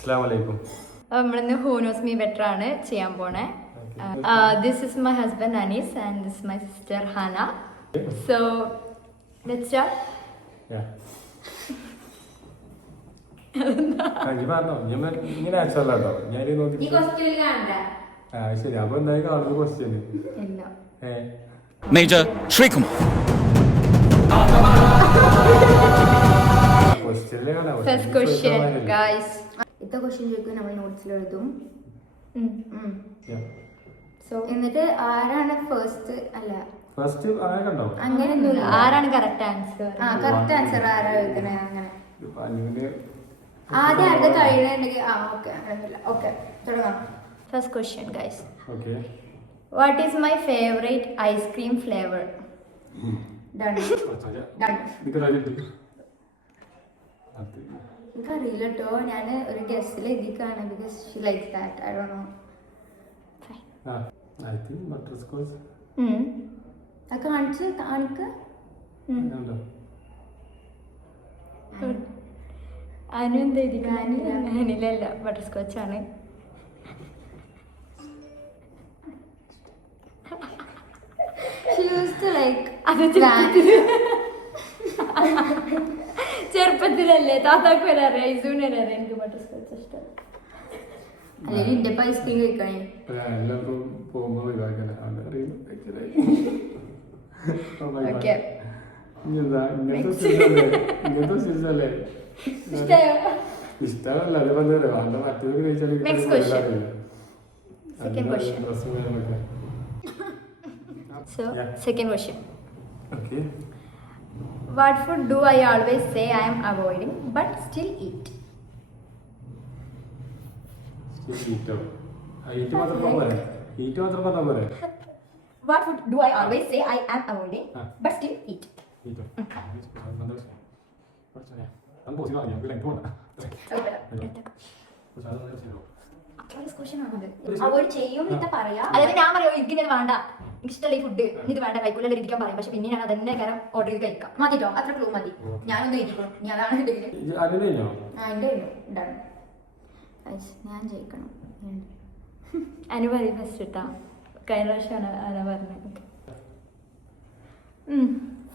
അസ്സലാമലൈക്കും. നമ്മളിന്ന് who knows me better ആണ് ചെയ്യാൻ പോണേ. This is my husband Anees and this my sister Hana. So let's start. ശരി, അപ്പൊ എന്തായാലും കാണുന്ന question major Sreekumar. First question guys. ഇത്ത ക്വസ്റ്റ്യൻ ചോദിക്കും നമ്മൾ നോട്ട്സിൽ എഴുതും. എന്നിട്ട് ആരാണ് ഫസ്റ്റ് അല്ല അങ്ങനെയൊന്നുമില്ല, ആരാണ് കറക്റ്റ് ആൻസർ കറക്റ്റ് ആൻസർ ആരാ എഴുതണേ അങ്ങനെ ആദ്യം ആരുടെ കഴിയുന്നുണ്ടെങ്കിൽ ഓക്കെ അങ്ങനെയൊന്നുമില്ല. ഓക്കെ തുടങ്ങാം. First question guys. What is my favourite ice cream flavour? എനിക്കറിയില്ല കേട്ടോ, ഞാൻ ഒരു ഗസ്റ്റിൽ എഴുതിക്കാണ് because she likes that. I don't know. കാണിക്ക് അനു എന്താ അനിലല്ല, ബട്ടർ സ്കോച്ച് ആണ്. ചെറുപ്പത്തിലല്ലേ താത്താക്ക് വരാറ്, ഐസൂന് വരാറ്. എനിക്ക് ബട്ടർ സ്കോച്ച് ഇഷ്ടം. അല്ലെങ്കിൽ എന്റെ ഐസ്ക്രീം കഴിക്കാനേ ഇഷ്ടമല്ല. Next question. Second question. So, second question. Okay. What food do I always say I am avoiding but still eat? What food do I always say I am avoiding but still eat? Avoid ചെയ്യും പറയാ. അതായത് ഞാൻ പറയോ എനിക്കിങ്ങനെ വേണ്ട, എനിക്ക് ഇഷ്ടമല്ല ഈ ഫുഡ്, ഇത് വേണ്ട കൈക്കുള്ളിൽ ഇരിക്കാൻ പറയും. പക്ഷെ പിന്നെ ഞാൻ അതന്നെ കാര്യം ഓർഡർ ചെയ്ത് കഴിക്കാം. മതിട്ടോ, അത്ര ക്ലൂ മതി. ഞാനൊന്നും എഴുതിക്കണം. ഞാൻ അതാണ് എന്റെ ഞാൻ ജയിക്കണം. അനുപതി ഫസ്റ്റ് ഇട്ടാ. കഴിഞ്ഞ പ്രാവശ്യമാണ് ആരാ പറഞ്ഞത്.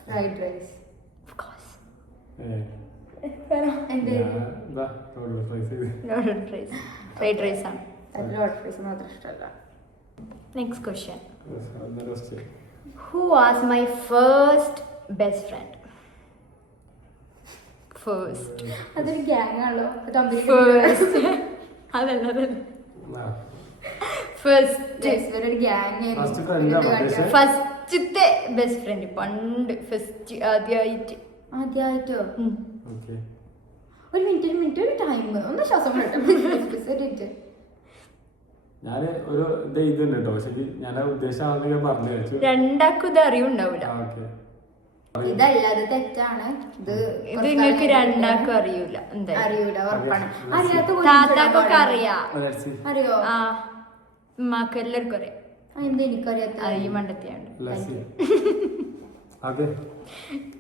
Fried rice. ഫ്രൈഡ് റൈസ് ആണ്. ലോഡ് ഫ്രൈസ് മാത്രം ഇഷ്ടമല്ല. Next question. Who was my first best friend? First. അതൊരു ഗ്യാങ് ആണല്ലോ. First. അതല്ല. ഫസ്റ്റത്തെ ബെസ്റ്റ് ഫ്രണ്ട് പണ്ട് ഫസ്റ്റ് ആദ്യമായിട്ടോ. ഒരു മിനിറ്റ് ഒരു ടൈം ഒന്ന് ശ്വാസം വിടട്ടെ. ഞാന് ഒരു ഇതുണ്ട് കേട്ടോ, ശരി. ഞാൻ ഉദ്ദേശം പറഞ്ഞു രണ്ടാക്കും ഇത് അറിയുണ്ടാവില്ല. ഇതല്ലാതെ തെറ്റാണ്. ഇത് നിങ്ങൾക്ക് രണ്ടാക്കും അറിയൂല. അറിയൂല, ഉറപ്പാണ്. താത്താക്കൊക്കെ അറിയാം. അറിയോ? ആ ഉമ്മാക്ക് എല്ലാവർക്കും അറിയാം. എന്താ എനിക്കറിയാത്ത? ഈ മണ്ടത്തിയാണ്.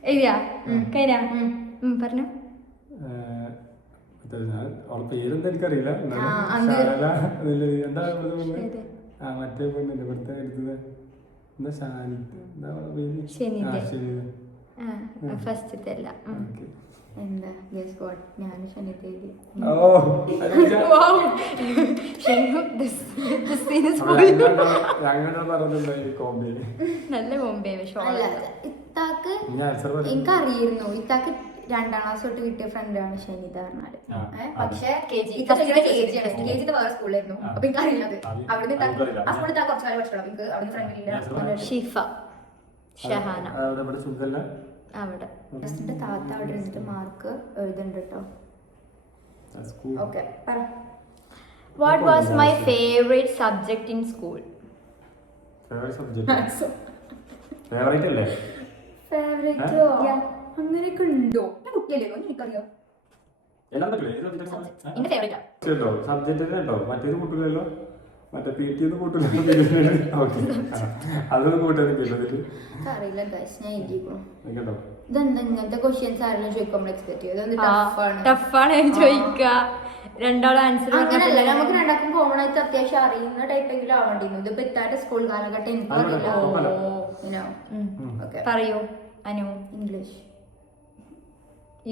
എഴുതിയാ കഴിഞ്ഞ പറഞ്ഞു. പേരെന്താ എനിക്കറിയില്ല. മറ്റേ പെണ്ണിന്റെ ഇവിടുത്തെ എടുത്തത് എന്താ ഷാനി, എന്താ പേര്? ഫസ്റ്റത്തെ അല്ല. എന്താ ഗസ് ഗോഡ്, ഞാൻ ഷനിത്തെ എഴുതി. നല്ല കോമ്പേ. ഇത്താക്ക് എനിക്കറിയിരുന്നു. ഇത്താക്ക് 2ാം ക്ലാസ് തൊട്ട് കിട്ടിയ ഫ്രണ്ടാണ് ഷനിത പറഞ്ഞാല്. പക്ഷെ വേറെ സ്കൂളിലായിരുന്നു. അപ്പൊ എനിക്ക് അറിയില്ലത്. അവിടുന്ന് ആ സ്കൂളിൽ കുറച്ച് കാലം പഠിച്ചോളാം. എനിക്ക് അവിടുന്ന് ഫ്രണ്ടിലില്ല. ഷിഫ ഷഹാന അവിടെ. താത്ത അവിടെ ഇരുന്നിട്ട് മാർക്ക് എഴുതുന്നുണ്ട് കേട്ടോ. ഓക്കെ പറ. What was my favorite subject in school? ഫേവറേറ്റോ അങ്ങനെയൊക്കെ ഉണ്ടോ? കുട്ടിയല്ലേ എനിക്കറിയാം. സബ്ജക്റ്റിനുണ്ടോ? മറ്റേത് കൂട്ടില്ലല്ലോ. മറ്റേ PT കൂട്ടില്ല. അതൊന്നും കൂട്ടാനില്ല. അറിയില്ല ഗൈസ്, ഞാൻ എഴുതിക്കണു. ഇതെന്താ ഇങ്ങനത്തെ ക്വസ്റ്റ്യൻസ് ആരെങ്കിലും ചോദിക്കുമ്പോൾ എക്സ്പെക്ട് ചെയ്യും? ടഫാണ് ചോദിക്കുക. രണ്ടാളും ആൻസർ അങ്ങനല്ല, നമുക്ക് രണ്ടാക്കും കോമൺ ആയിട്ട് അത്യാവശ്യം അറിയുന്ന ടൈപ്പെങ്കിലും ആവേണ്ടിയിരുന്നു. ഇതിപ്പോ ഇത്താന്റെ സ്കൂൾ കാലഘട്ടം എനിക്കും അറിയില്ല. പറയൂ അനു. ഇംഗ്ലീഷ്.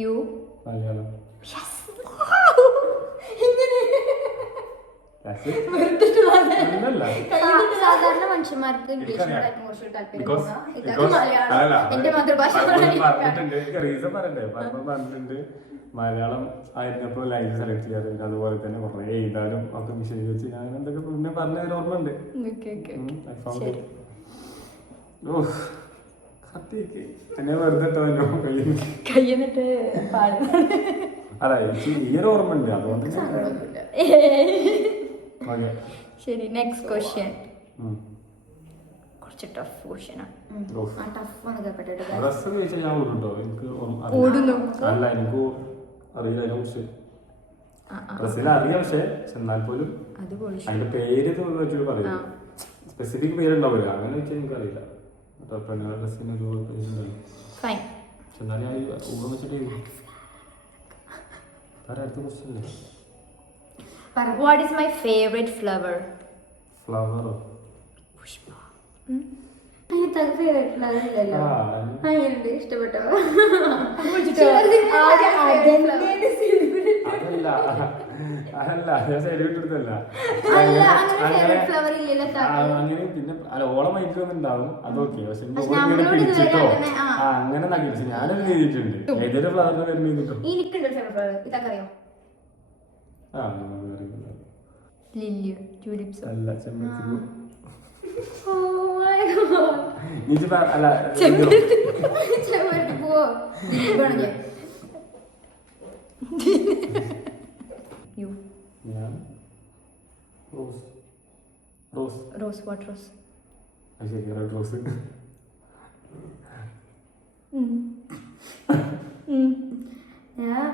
യു. മലയാളം. സാധാരണ മനുഷ്യന്മാർക്ക് ഇംഗ്ലീഷിനോടായിരിക്കും കുറച്ചുകൂടി താല്പര്യം. എന്റെ മാതൃഭാഷ പറഞ്ഞിട്ടുണ്ട്. മലയാളം ആയിരുന്നപ്പോ ലൈഫ് സെലക്ട് ചെയ്യാറുണ്ട്, അതുപോലെ തന്നെ കുറെ എഴുതാനും ഒക്കെ വിശദീകരിച്ച് ഞാൻ എന്തൊക്കെ പിന്നെ പറഞ്ഞ ഓർമ്മ ഉണ്ട്. എന്നെ വെറുതെ കയ്യെന്നിട്ട് അല്ല എനിക്ക് ഈ ഒരു ഓർമ്മ ഉണ്ട്, അതുകൊണ്ട് ശരി. നെക്സ്റ്റ് ക്വസ്റ്റ്യൻ കുറച്ച് ടഫ് ക്വസ്റ്റ്യനാണ്. ഡ്രസ് ചോദിച്ചാൽ ഞാൻ ഓടുണ്ടോ? എനിക്ക് ഓടുന്നു അല്ല, എനിക്ക് അറിയില്ല അതിനെ കുറിച്ച്. ഡ്രസ്സിൽ അറിയാം, പക്ഷെ എന്നാൽ പോലും അതിന്റെ പേര് വെച്ചിട്ട് പറയും. സ്പെസിഫിക് പേരുണ്ടാവില്ല, അങ്ങനെ വെച്ചാൽ എനിക്ക് അറിയില്ല. ഡ്രസ്സിന് ഒരു പേരുണ്ടല്ലോ. എന്നാലും ഞാൻ ഊഹം വെച്ചിട്ട് അടുത്ത question. What is my favorite flower? ഫ്ലവറോ? പുഷ്പ. ഇഷ്ടപ്പെട്ടോ? അതല്ല ഞാൻ സെലിബ്രേറ്റ് എടുത്തല്ല. അങ്ങനെ പിന്നെ അല്ല ഓളം മൈൻഡിലൊന്നുണ്ടാവും, അതൊക്കെ. പക്ഷെ പിടിച്ചിട്ടോ അങ്ങനെ നടിച്ചു ഞാനത് ചെയ്തിട്ടുണ്ട്. ഏതൊരു ഫ്ലവറിന്റെ പേര് ചെയ്തിട്ടോ? ലില്ലിയോ ട്യൂലിപ്സോ? അല്ല, ചെമ്പരത്തി. അല്ല, റോസ്. What rose? ശരി, റെഡ് റോസ്. ഞാൻ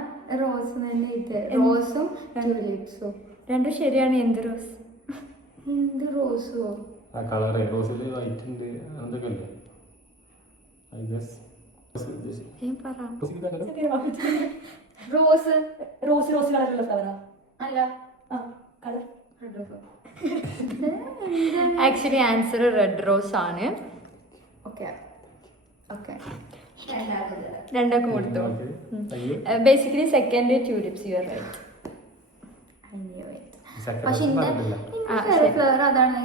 റോസ് തന്നെ. റോസും ട്യൂലിപ്സും രണ്ടും ശരിയാണ്. എന്ത് റോസ്? എന്ത് റോസോ? ആ കളറ് റോസിൽ വൈറ്റ് ഉണ്ട്, എന്തൊക്കെ ഉണ്ട്. I guess rose. റോസ് കളറുള്ള ഫ്ലവറാ? അല്ല, colour red rose. Actually answer red rose ആണ്. രണ്ടാക്കും കൊടുത്തു. Basically second tulips. You are right. പക്ഷെ ഫ്ലവർ അതാണ്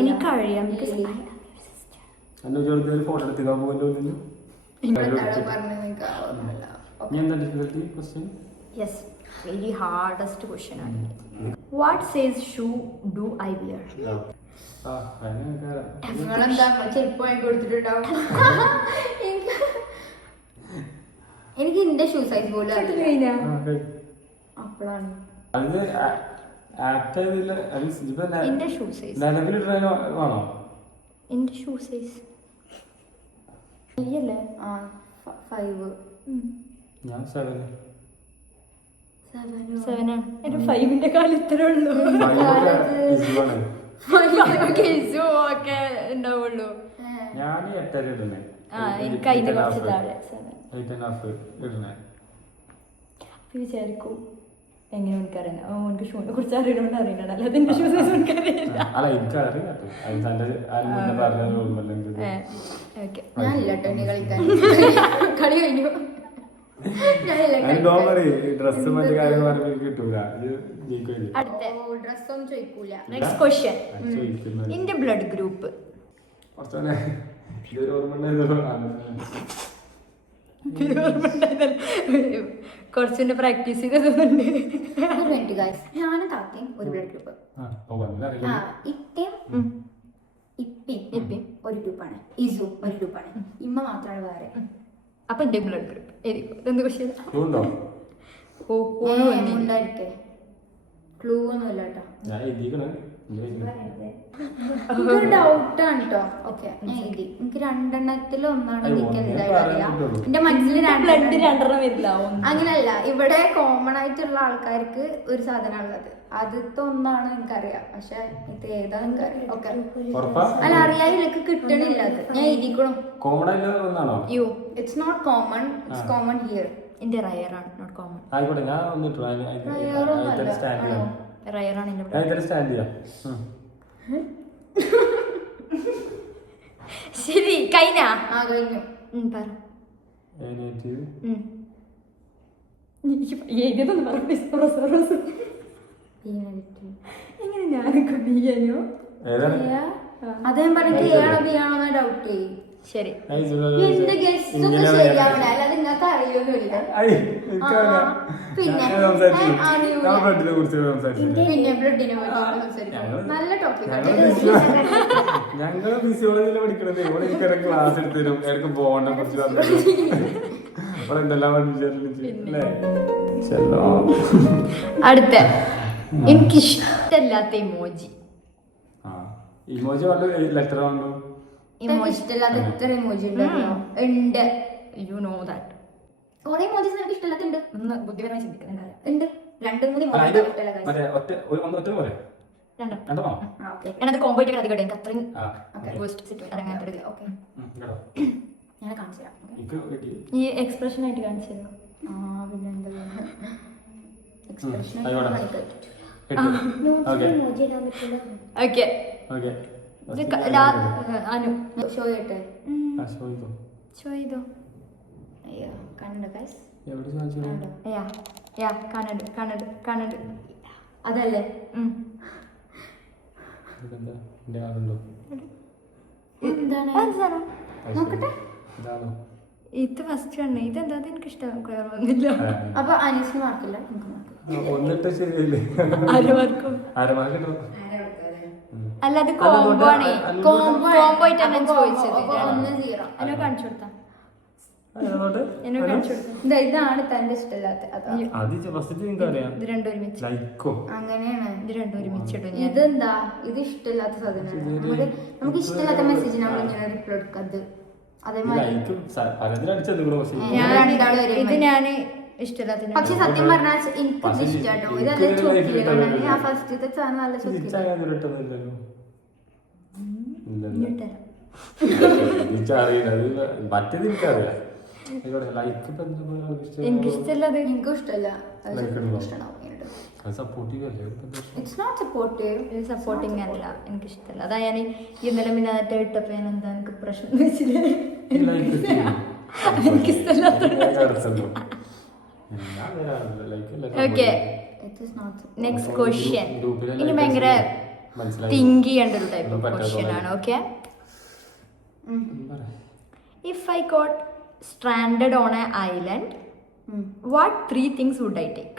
എനിക്കറിയാം. ഫോട്ടോ എടുത്തില്ല. യെസ്, വെരി ഹാർഡസ്റ്റ് ക്വസ്റ്റ്യൻ ആണ്. What size shoe do I wear? എനിക്ക് എന്റെ ഷൂ സൈസ് പോലും അപ്പോഴാണ് എന്റെ ഷൂ സൈസ് അല്ലേ? 5. ഞാൻ 7 ആണ്. എന്റെ 5ന്റെ കാലം ഇത്രേ ഉള്ളൂ. ഒക്കെ ഉണ്ടാവുള്ളൂ. ഞാൻ 8 ഇടണേ. എനിക്ക് അതിന്റെ കുറച്ച് താഴെ വിചാരിക്കും എങ്ങനെ എനിക്കറിയാം. എനിക്ക് ഷൂനെ കുറിച്ച് അറിയണോണ്ട് അറിയണം, അല്ലാതെ എന്റെ ഷൂ സൈസ് എനിക്കറിയില്ല. കളി കഴിഞ്ഞു. ഡ്രസ്സൊന്നും ചോദിക്കൂല. Next question. എന്റെ ബ്ലഡ് ഗ്രൂപ്പ്? കുറച്ചുകൊണ്ട് പ്രാക്ടീസ് ചെയ്തതുകൊണ്ട് ഞാനും താത്തയും ഒരു ബ്ലഡ് ഗ്രൂപ്പ്. ഇപ്പിയും ഒരു ഗ്രൂപ്പാണ്. ഇസു ഒരു ഗ്രൂപ്പാണ്. ഇമ്മ മാത്രമാണ് വേറെ. അപ്പൊ എന്റെ ബ്ലഡ് ഗ്രൂപ്പ് എന്ത് ക്വസ്റ്റ്യൻ? ക്ലൂ ഒന്നുമില്ല കേട്ടോ. ഡൗട്ടാണ് കേട്ടോ. ഓക്കെ, ഞാൻ എഴുതി. എനിക്ക് 2 ഒന്നാണ് എനിക്ക് എന്തായാലും അറിയാം. എന്റെ മനസ്സിൽ 2 വരില്ല. അങ്ങനല്ല, ഇവിടെ കോമൺ ആയിട്ടുള്ള ആൾക്കാർക്ക് ഒരു സാധനം ഉള്ളത്. ആദ്യത്തെ ഒന്നാണ് എനിക്കറിയാം, പക്ഷെ ഇത് ഏതാ എനിക്കറിയാം. ഓക്കെ, അല്ല അറിയാൻ എനിക്ക് കിട്ടണില്ല. അത് ഞാൻ എഴുതിക്കണം. You it's not common, it's common here. എന്റെ റയർ ആണ്, നോട്ട് കോമൺ. ആയിക്കോട്ടെ, ഞാൻ റയറൊന്നും ഇതിൽ സ്റ്റാൻഡ് ചെയ്യാം. റയറാണ് ഞാൻ ഇതിൽ സ്റ്റാൻഡ് ചെയ്യാം. ശരി കഴിഞ്ഞ കഴിഞ്ഞു. പറ എഴുന്നേറ്റ് ഏതൊന്നും എങ്ങനെ ഞാനൊക്കെ ബിയാനോ ഏതാണ്? അതേ പറഞ്ഞിട്ട് ഏണോ ബിയാണോ ഡൗട്ട്. ശരി എന്റെ ഗസ്റ്റ് ഒക്കെ ശരിയാവണ അല്ലാതെ നിങ്ങൾക്ക് അറിയൊന്നുമില്ല. പിന്നെ ബ്ലഡിനെ കുറിച്ച് സംസാരിച്ചു. പിന്നെ ബ്ലഡിനെ പറ്റി സംസാരിക്കും. നല്ല ടോപ്പിക്. ഞങ്ങള് ഫിസിയോളജിയില് പഠിക്കണത് ഇവിടെ എനിക്കിടക്ക് ക്ലാസ് എടുത്തു തരും. ഇടക്ക് ബോണിനെ കുറിച്ച് ഇവിടെ എന്തെല്ലാം പഠിപ്പിച്ചല്ലേ. അടുത്ത എനിക്കിഷ്ടല്ലാത്ത ഇമോജി. ഇമോജി വളരെ ലെറ്റർ ആണല്ലോ. ഇഷ്ടമില്ലാത്ത എത്ര ഇമോജി ഉണ്ടല്ലോ. ഉണ്ട്. You know that. കുറെ ഇമോജീസ് എനിക്ക് ഇഷ്ടമില്ലാത്തുണ്ട്. ഒന്ന് ബുദ്ധിപരമായി ചിന്തിക്കുന്നുണ്ട്. ഉണ്ട്. 2-3 ഞാനത് കോമ്പോ ആയിട്ട് അധികം എനിക്ക് അത്രയും അങ്ങനത്തെ ഞാൻ കാണിച്ചു തരാം. ഈ എക്സ്പ്രഷൻ ആയിട്ട് കാണിച്ചു തരാം. പിന്നെ എന്താ എക്സ്പ്രഷൻ ഓക്കെ അനു ഷോ ചെയ്യട്ടെ. ഷോ ചെയ്തോ. അയ്യോ കണ്ടോ ഗൈസ്? കാണട് അതല്ലേ എന്താണ് നോക്കട്ടെ. ഇത് ഫസ്റ്റ് ആണ്. ഇതെന്താ എനിക്ക് ഇഷ്ടമൊന്നുമില്ല. അപ്പൊ അനീസിന് മാർക്കില്ല, എനിക്ക് മാർക്ക്. ഒന്നിട്ട് ശരിയല്ലേ? അരമാർക്കും അല്ല അത് കോംബോ ആണ്. കോംബോ ആയിട്ടാണ് ചോദിച്ചത്. 1-0 അതിനെ കാണിച്ചു കൊടുത്താ ഇതാണ് തന്റെ ഇഷ്ടമില്ലാത്ത. ഇത് രണ്ടും ഒരുമിച്ച് അങ്ങനെയാണ്. ഇത് രണ്ടും ഒരുമിച്ചിട്ടു. ഇതെന്താ? ഇത് ഇഷ്ടമില്ലാത്ത സാധനമാണ്. നമുക്ക് ഇഷ്ടമില്ലാത്ത മെസ്സേജ് നമ്മൾ ഇങ്ങനെ റിപ്ലൈ കൊടുക്കത്. അതേമാതിരി ഇത് ഞാന് ഇഷ്ടമില്ലാത്ത. പക്ഷെ സത്യം പറഞ്ഞാൽ എനിക്ക് ഇഷ്ടാട്ടോ. ഇതല്ല ചോക്കില്ല. ആ ഫസ്റ്റത്തെ സാധനം നല്ല ചോക്കില്ല. എനിക്കിഷ്ടമല്ലത്. എനിക്കും ഇഷ്ടമല്ല. സപ്പോർട്ടിങ് അല്ല, എനിക്കിഷ്ടമല്ല. അതാ ഞാൻ ഇന്നലെ പിന്നെ ഇട്ടപ്പോ ഞാൻ എന്താ എനിക്ക് പ്രശ്നം വെച്ചില്ല. എനിക്കിഷ്ടമല്ലാത്ത. Okay next question. ഇനി ഭയങ്കര തിങ്ക് ചെയ്യേണ്ട ഒരു ടൈപ്പ് ക്വസ്റ്റ്യൻ ആണ്. Okay, if I got stranded on an island, what 3 things would I take?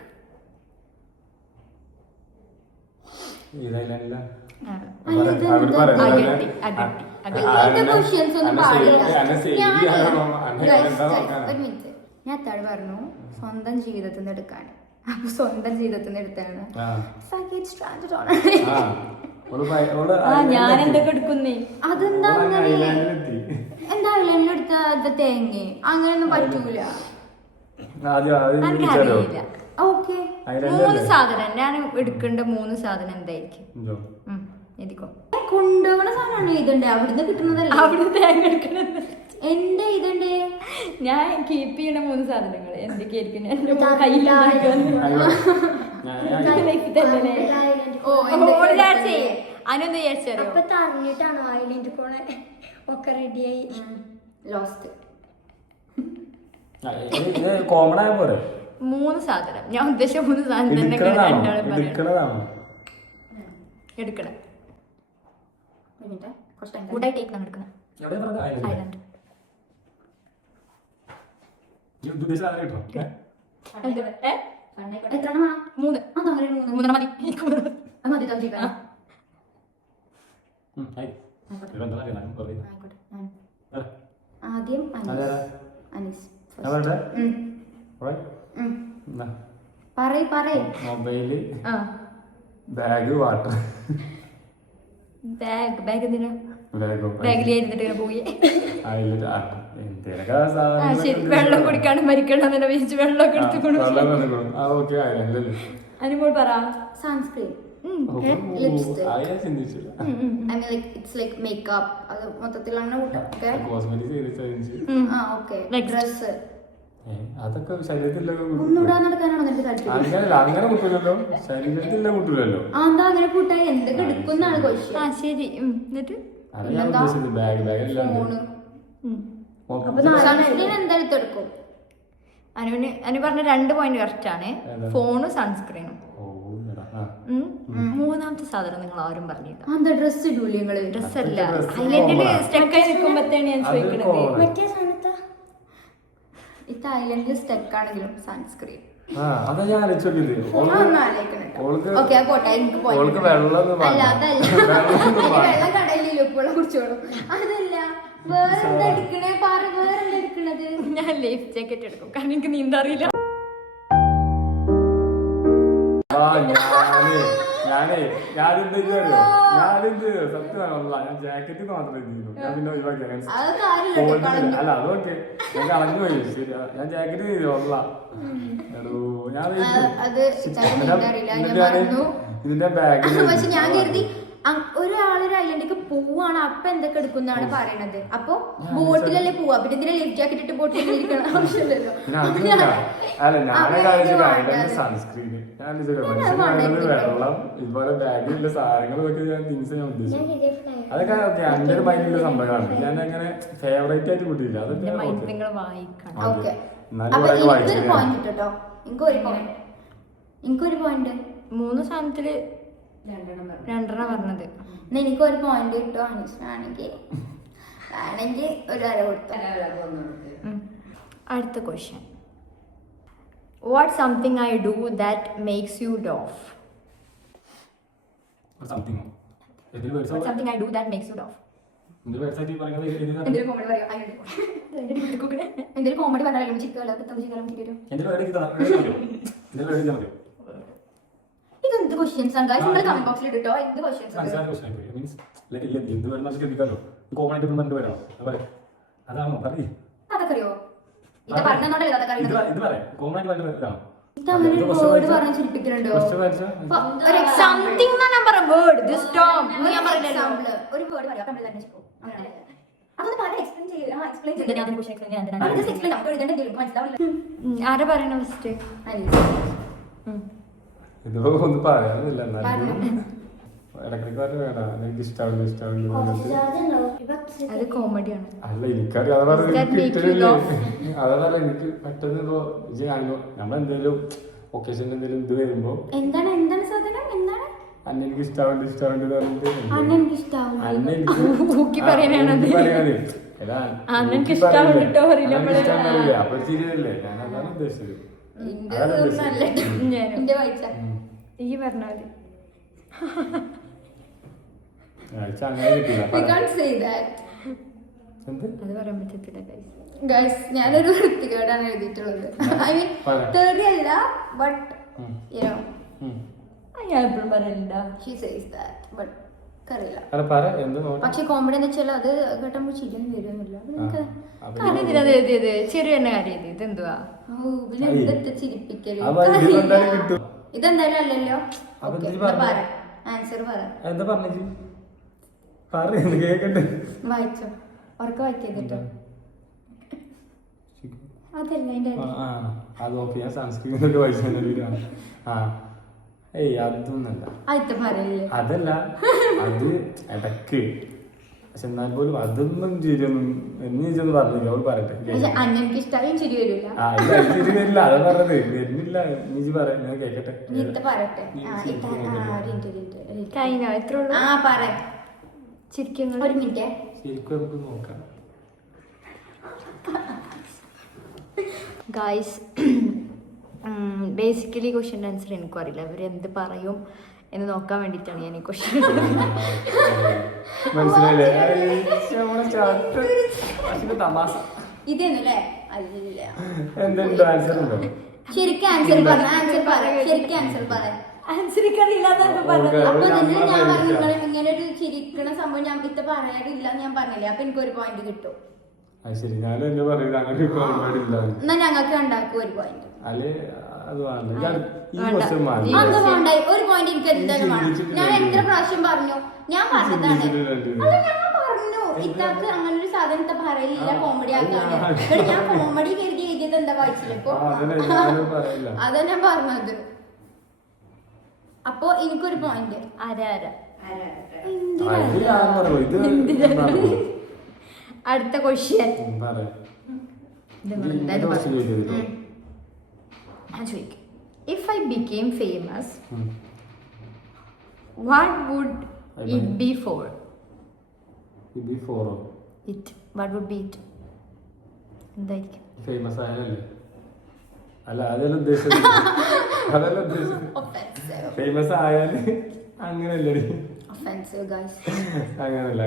ഞാൻ തഴ പറഞ്ഞു സ്വന്തം ജീവിതത്തിൽ നിന്ന് എടുക്കാണ്. അപ്പൊ സ്വന്തം ജീവിതത്തിൽ നിന്ന് എടുത്താണ്. ഞാൻ എന്തൊക്കെ എടുക്കുന്നേ? അതെന്താ എന്താ ഐലൻഡിൽ എടുത്ത തേങ്ങ? അങ്ങനെയൊന്നും പറ്റൂല. എനിക്കറിയില്ല. ഓക്കെ, 3 സാധനം ഞാൻ എടുക്കേണ്ട 3 സാധനം എന്തായിരിക്കും? എഴുതിക്കോ. കൊണ്ടുപോകണ സാധനമാണ് ഇതുണ്ട്. അവിടുന്ന് കിട്ടുന്നതല്ല. അവിടുന്ന് തേങ്ങ എടുക്കണത് എന്റെ ഇതുണ്ട്. ഞാൻ കീപ്പ് ചെയ്യണ 3 സാധനങ്ങൾ എന്തൊക്കെയായിരിക്കും? അനൊന്ന് വിചാരിച്ചറിയോ? അറിഞ്ഞിട്ടാണോ ഐലൻഡ് പോണെ? ഒക്കെ റെഡിയായി. ലോസ്റ്റ്. കോമൺ ആയ പോലെ 3 സാധനം. ഞാൻ ഉദ്ദേശിച്ച 3 സാധനം തന്നെ എടുക്കണം. വുഡ് ഐ ടേക്ക് നമ്മൾ എടുക്കണം. ഐലൻഡ്. എത്ര 3 മതി. ആദ്യം അനീസ്. പറയ്. Mobile, bag, water. ബാഗ് എന്തിനാ? ബാഗിലിരുന്നിട്ട് പോയി. ശരി, വെള്ളം കുടിക്കാണ്ട് മരിക്കണ്ടെന്നെ വിചാരിച്ച് വെള്ളമൊക്കെ എടുത്തുകൊണ്ട്. അനുമോൾ പറ. Sunscreen, lipstick. It's like makeup. അത് മൊത്തത്തിൽ അങ്ങനെ കൂട്ടാം. ഡ്രസ് അതൊക്കെ ശരീരത്തിലെ ഒന്നുകൂടെ നടക്കാനാണോ നിനക്ക് താല്പര്യം? അങ്ങനല്ല, അങ്ങനെ കൂട്ടില്ലല്ലോ, ശരീരത്തിലെ കൂട്ടില്ലല്ലോ. എന്താ അങ്ങനെ കൂട്ടായി എന്തൊക്കെ എടുക്കുന്നാണ് ക്വസ്റ്റ്യൻ. ആ ശരി. എന്നിട്ട് അതാണ് ഞാൻ ഉദ്ദേശിച്ചത്. ബാഗ് എല്ലാം ഫോണ്. അപ്പൊ സൺസ്ക്രീൻ എന്തായാലും എടുക്കും. അനു പറഞ്ഞ 2 പോയിന്റ് കറക്റ്റ് ആണ്. ഫോണും സൺസ്ക്രീനും. മൂന്നാമത്തെ സാധനം നിങ്ങൾ ആരും പറഞ്ഞില്ല. എന്താ ഡ്രസ് ഇടൂലേ നിങ്ങള്? ഡ്രസ് അല്ല, ഐലൻഡില് സ്റ്റക്കായി നിൽക്കുമ്പോഴത്തേണ് ഞാൻ ചോദിക്കണത്. മറ്റേ സാധനത്താ ഈ തായ്ലൻഡിൽ സ്റ്റക്ക് ആണെങ്കിലും സൺസ്ക്രീൻ. അതാ ഞാൻ ആലോചിച്ചത്. വെള്ളം കടലിലോ ഇപ്പോൾ കുടിച്ചോളും. അതല്ല വേറെന്താ എടുക്കണേ? വേറെന്താ എടുക്കണത്? ഞാൻ ലൈഫ് ജാക്കറ്റ് എടുക്കും, കാരണം എനിക്ക് നീന്താറിയില്ല. ഞാനെന്ത് സത്യമാണല്ല, ഞാൻ ജാക്കറ്റ് മാത്രമേ ചെയ്യുന്നു. ഞാൻ പിന്നെ ഒഴിവാക്കി. അല്ല അതൊക്കെ ഞാൻ കളഞ്ഞു പോയി. ശരിയാ, ഞാൻ ജാക്കറ്റ് ചെയ്തോള. ഇതിന്റെ ബാഗ് പക്ഷെ ഞാൻ കരുതി ഒരാളൊരു ഐലൻഡിലേക്ക് പോവാണ്, അപ്പൊ എന്തൊക്കെ എടുക്കുന്നാണ് പറയണത്. അപ്പൊ ബോട്ടിലല്ലേ പോവാ, പിന്നെ ഇതിനെ ലൈഫ് ജാക്കറ്റ് ഇട്ട് ബോട്ടിൽ ഇരിക്കണം ആവശ്യമില്ലല്ലോ. സൺസ്ക്രീന് വെള്ളം ഇതുപോലെ ബാഗിലുള്ള സാധനങ്ങളൊക്കെ ഞാൻ തിങ്സ് ഞാൻ ഉദ്ദേശിച്ചു. അതൊക്കെ എന്റെ ഒരു മൈൻഡിലുള്ള സംഭവമാണ്. ഞാൻ അങ്ങനെ ഫേവറേറ്റ് ആയിട്ട് കൂട്ടിയില്ല. അതൊക്കെ എനിക്കൊരു പോയിന്റ് 3 സാധനത്തില് 2 പറഞ്ഞത്. എനിക്കൊരു പോയിന്റ് കിട്ടും. അനീഷിനാണെങ്കിൽ വേണമെങ്കിൽ ഒരു അര കൊടുത്തു. അടുത്ത question. What's something I do that makes you laugh? What's something I do that makes you laugh? എന്തൊരു കോമഡി പറഞ്ഞാലും ഇതെന്ത് ക്വസ്റ്റ്യൻസ് ആണ് ഗൈസ്? നിങ്ങൾ കമന്റ് ബോക്സിൽ ഇട്ടോ. എന്ത് ക്വസ്റ്റ്യൻസ്? അതൊക്കെയോ? ഇത് പറഞ്ഞോണ്ടല്ലേ അതൊക്കെ വേർഡ് പറഞ്ഞ് ചിരിപ്പിക്കുന്നുണ്ടോ? സംതിങ് ഞാൻ പറഞ്ഞ വേർഡ് ദിസ് ടോം ഞാൻ പറഞ്ഞ എക്സാമ്പിൾ ഒരു വേർഡ് പറയാം. നമ്മൾ തന്നെ ചെയ്യും. അതൊന്ന് പറഞ്ഞ് എക്സ്പ്ലെയിൻ ചെയ്യാം. എക്സ്പ്ലെയിൻ ചെയ്യാം. ആരാ പറയണ ഫസ്റ്റ്? ഇതിപ്പോ ഒന്നും പറയാനില്ല. ഇടയ്ക്കിടയ്ക്ക് പറഞ്ഞ വേണ്ട, എനിക്ക് ഇഷ്ടമാവില്ല. അത് കോമഡിയാണ്. അല്ല എനിക്കറിയാം, അതല്ല എനിക്ക് പെട്ടെന്ന് ഇപ്പോ ഇത് കാണുമ്പോ നമ്മളെന്തെങ്കിലും ഒക്കേഷൻ എന്തെങ്കിലും ഇത് വരുമ്പോ എന്താണ് സാധനം? എന്താണ് എനിക്ക് ഇഷ്ടമാവുണ്ട് പറഞ്ഞിട്ട് അപ്പൊ ശരിയല്ലേ? ഞാൻ അതാണ് ഉദ്ദേശിച്ചത്. ഈ പറഞ്ഞ അങ്ങനെ കിട്ടില്ല. അത് പറയാൻ പറ്റത്തില്ല ഗൈസ്. ഞാനൊരു വൃത്തികേടാണ് എഴുതിയിട്ടുള്ളത്. ഐ മീൻ തെറി അല്ല, ബട്ട് ഞാൻ എപ്പോഴും പറയണ്ട. പക്ഷെ കോമഡി എന്ന് വെച്ചാൽ അത് കേട്ടുമ്പോ ചിരിയൊന്നും വരുന്നില്ല. എഴുതിയത് ചെറിയ കാര്യം ഇതെന്തുവാ? ചിരിപ്പിക്കല് ഇതെന്തായാലും അല്ലല്ലോ. ആൻസർ വായിച്ചോ, ഉറക്കെ വായിക്കോ. അതല്ല അതല്ല, അത് ഇടക്ക്. പക്ഷെ എന്നാൽ പോലും അതൊന്നും ചിരിയൊന്നും എന്ന് പറഞ്ഞില്ല. അവൾ പറയട്ടെ. ചിരി വരില്ല. അതാ പറഞ്ഞത്. വരുന്നില്ല. നീ പറയാ, ഞാൻ കേക്കട്ടെ. ശരിക്കും നമുക്ക് നോക്കാം. ഗായ്സ്, ബേസിക്കലി ക്വസ്റ്റ്യൻ ആൻസർ എനിക്കും അറിയില്ല. അവർ എന്ത് പറയും എന്ന് നോക്കാൻ വേണ്ടിയിട്ടാണ് ഞാൻ ഈ ക്വസ്റ്റ്യൻ. ഇതെന്നല്ലേ? അല്ല, എന്തെങ്കിലും ആൻസർ ഉണ്ടോ? ശരിക്കും ആൻസർ ഇങ്ങനെ ഒരു ചിരിക്കണ സംഭവം ഞാൻ ഇത്ത പറയാറില്ല ഞാൻ പറഞ്ഞില്ലേ. അപ്പൊ എനിക്കൊരു പോയിന്റ് കിട്ടും. എന്നാ ഞങ്ങൾക്ക് ഉണ്ടാക്കും ഒരു പോയിന്റ്. ഒരു പോയിന്റ് എനിക്ക് എന്തായാലും വേണം. ഞാൻ എത്ര പ്രാവശ്യം പറഞ്ഞു? ഞാൻ പറഞ്ഞതാണ്. അല്ല, ഞാൻ പറഞ്ഞു ഇത്താക്ക് അങ്ങനെ ഒരു സാധനത്തെ പറയില്ല കോമഡി ആക്കാണ്. ഞാൻ കോമഡി കരുതി എഴുതിയത് എന്താ വായിച്ചില്ലപ്പോ അതാ ഞാൻ പറഞ്ഞത്. അപ്പൊ എനിക്കൊരു പോയിന്റ്. അടുത്ത question If I became famous, what would it be for? What would be it? എന്തായിരിക്കും? ഫേമസ് ആയാലല്ലേ? അല്ല അതെല്ലാം ഉദ്ദേശിച്ചത്. ഫേമസ് ആയാല് അങ്ങനല്ലേ? അങ്ങനല്ല